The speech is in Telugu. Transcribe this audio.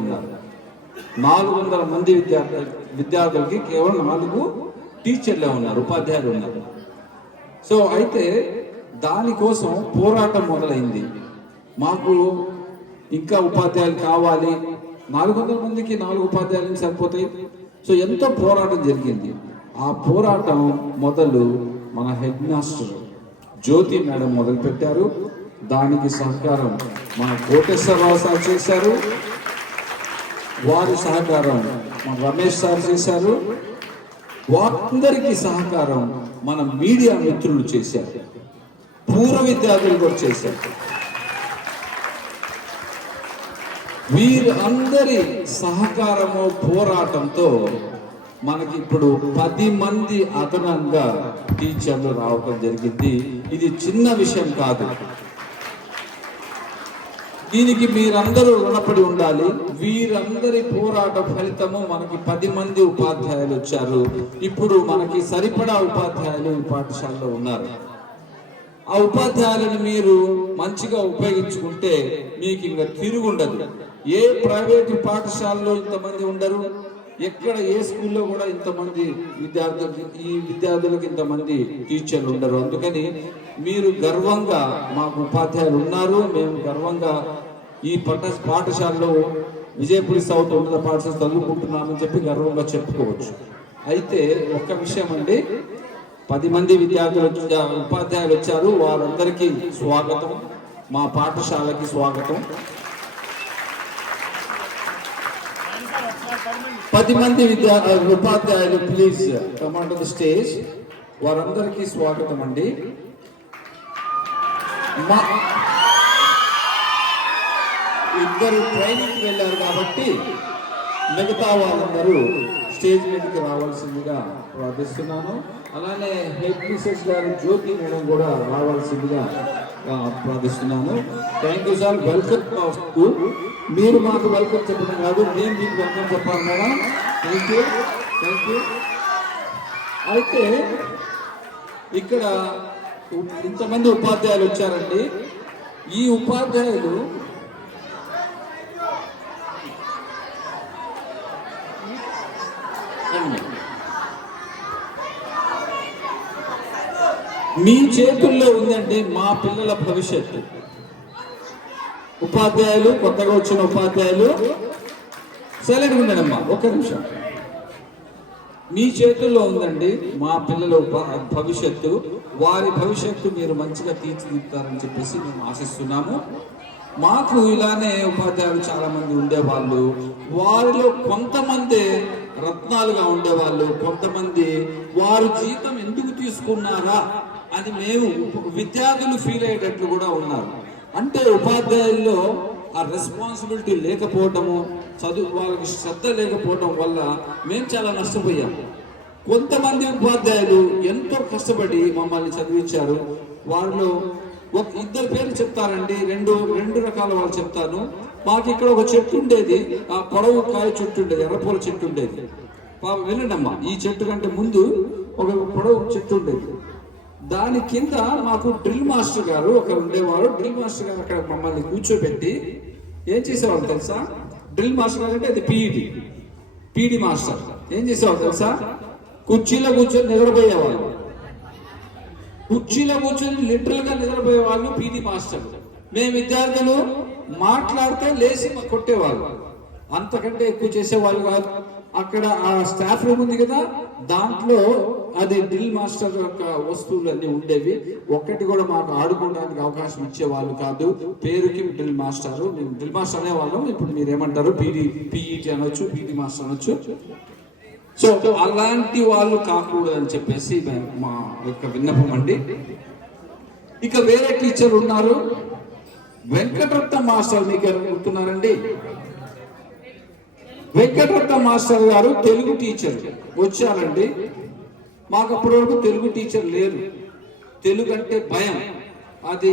ఉన్నారు. 400 మంది విద్యార్థులకి కేవలం 4 టీచర్లే ఉన్నారు, ఉపాధ్యాయులు ఉన్నారు. సో అయితే దానికోసం పోరాటం మొదలైంది. మాకు ఇంకా ఉపాధ్యాయులు కావాలి, 400 మందికి 4 ఉపాధ్యాయులు సరిపోతాయి. సో ఎంతో పోరాటం జరిగింది. ఆ పోరాటం మొదలు మన హెడ్ మాస్టర్ జ్యోతి మేడం మొదలు పెట్టారు. దానికి సహకారం మన కోటేశ్వరరావు సార్ చేశారు, వారి సహకారం మన రమేష్ సార్ చేశారు, వారందరికీ సహకారం మన మీడియా మిత్రులు చేశారు, పూర్వ విద్యార్థులు కూడా చేశారు. వీరందరి సహకారము పోరాటంతో మనకి ఇప్పుడు 10 మంది అదనంగా టీచర్లు రావడం జరిగింది. ఇది చిన్న విషయం కాదు. దీనికి మీరందరూ రుణపడి ఉండాలి. వీరందరి పోరాట ఫలితము మనకి 10 మంది ఉపాధ్యాయులు వచ్చారు. ఇప్పుడు మనకి సరిపడా ఉపాధ్యాయులు ఈ పాఠశాలలో ఉన్నారు. ఆ ఉపాధ్యాయులను మీరు మంచిగా ఉపయోగించుకుంటే మీకు ఇంకా తిరుగుండదు. ఏ ప్రైవేటు పాఠశాలలో ఇంతమంది ఉండరు, ఎక్కడ ఏ స్కూల్లో కూడా ఇంతమంది విద్యార్థులకు ఇంతమంది టీచర్లు ఉండరు. అందుకని మీరు గర్వంగా మాకు ఉపాధ్యాయులు ఉన్నారు, మేము గర్వంగా ఈ పాఠశాలలో విజయపురి సౌత్ ఉన్నత పాఠశాల చదువుకుంటున్నామని చెప్పి గర్వంగా చెప్పుకోవచ్చు. అయితే ఒక్క విషయం అండి, 10 మంది ఉపాధ్యాయులు వచ్చారు. వారందరికీ స్వాగతం, మా పాఠశాలకి స్వాగతం. 10 మంది ఉపాధ్యాయులు please come on to the stage. వారందరికీ స్వాగతం అండి. ఇద్దరు ట్రైనింగ్ వెళ్ళారు కాబట్టి మిగతా వాళ్ళందరూ స్టేజ్ మీదకి రావాల్సిందిగా ప్రార్థిస్తున్నాను. అలానే హెడ్ మిసెస్ గారు జ్యోతి మేడం కూడా రావాల్సిందిగా ప్రార్థిస్తున్నాను. Thank you sir, welcome to. మీరు మాకు వెల్కమ్ చెప్పడం కాదు, మేము మీకు వెల్కమ్ చెప్పాలి madam. Thank you, thank you. అయితే ఇక్కడ ఇంతమంది ఉపాధ్యాయులు వచ్చారండి. ఈ ఉపాధ్యాయులు మీ చేతుల్లో ఉందండి మా పిల్లల భవిష్యత్తు. ఉపాధ్యాయులు, కొత్తగా వచ్చిన ఉపాధ్యాయులు సైలెంట్గా ఉండడమ్మా, ఒక్క నిమిషం. మీ చేతుల్లో ఉందండి మా పిల్లల భవిష్యత్తు. వారి భవిష్యత్తు మీరు మంచిగా తీర్చిదిద్దుతారని చెప్పేసి మేము ఆశిస్తున్నాము. మాకు ఇలానే ఉపాధ్యాయులు చాలా మంది ఉండేవాళ్ళు. వారిలో కొంతమంది రత్నాలుగా ఉండేవాళ్ళు, కొంతమంది వారు జీతం ఎందుకు తీసుకున్నారా అని మేము విద్యార్థులు ఫీల్ అయ్యేటట్లు కూడా ఉన్నారు. అంటే ఉపాధ్యాయుల్లో ఆ రెస్పాన్సిబిలిటీ లేకపోవటము, వాళ్ళకి శ్రద్ధ లేకపోవటం వల్ల మేము చాలా నష్టపోయాము. కొంతమంది ఉపాధ్యాయులు ఎంతో కష్టపడి మమ్మల్ని చదివించారు. వాళ్ళు ఇద్దరు పేర్లు చెప్తారండి, రెండు రకాల వాళ్ళు చెప్తాను. మాకు ఇక్కడ ఒక చెట్టు ఉండేది, ఆ పొడవు కాయ చెట్టు ఉండేది, ఎర్రపూల చెట్టు ఉండేది. వినండమ్మా, ఈ చెట్టు కంటే ముందు ఒక పొడవు చెట్టు ఉండేది. దాని కింద మాకు డ్రిల్ మాస్టర్ గారు ఒకరు ఉండేవారు. డ్రిల్ మాస్టర్ గారు అక్కడ మమ్మల్ని కూర్చోబెట్టి ఏం చేసేవాళ్ళు తెలుసా? డ్రిల్ మాస్టర్ గారు అంటే అది పీడి మాస్టర్. ఏం చేసేవాళ్ళు తెలుసా? కుర్చీలో కూర్చొని నిద్రపోయేవాళ్ళు. కుర్చీలో కూర్చొని లిటరల్ గా నిద్రపోయే వాళ్ళు పీడి మాస్టర్. మేము విద్యార్థులు మాట్లాడితే లేచి కొట్టేవాళ్ళు, అంతకంటే ఎక్కువ చేసేవాళ్ళు కాదు. అక్కడ ఆ స్టాఫ్ రూమ్ ఉంది కదా, దాంట్లో అది డ్రిల్ మాస్టర్ యొక్క వస్తువులు అన్ని ఉండేవి. ఒక్కటి కూడా మాకు ఆడుకోవడానికి అవకాశం ఇచ్చేవాళ్ళు కాదు. పేరుకి డ్రిల్ మాస్టర్, మేము డ్రిల్ మాస్టర్ అనేవాళ్ళం. ఇప్పుడు మీరు ఏమంటారు, పీఈటీ అనొచ్చు, పీటీ మాస్టర్ అనొచ్చు. సో అలాంటి వాళ్ళు కాకూడదు అని చెప్పేసి మా యొక్క విన్నపం అండి. ఇక వేరే టీచర్ ఉన్నారు, వెంకటరత్న మాస్టర్. మీకు ఎవరు గుర్తున్నారండి? వెంకటరత్న మాస్టర్ గారు తెలుగు టీచర్ వచ్చారండి. మాకు అప్పటి వరకు తెలుగు టీచర్ లేరు. తెలుగు అంటే భయం. అది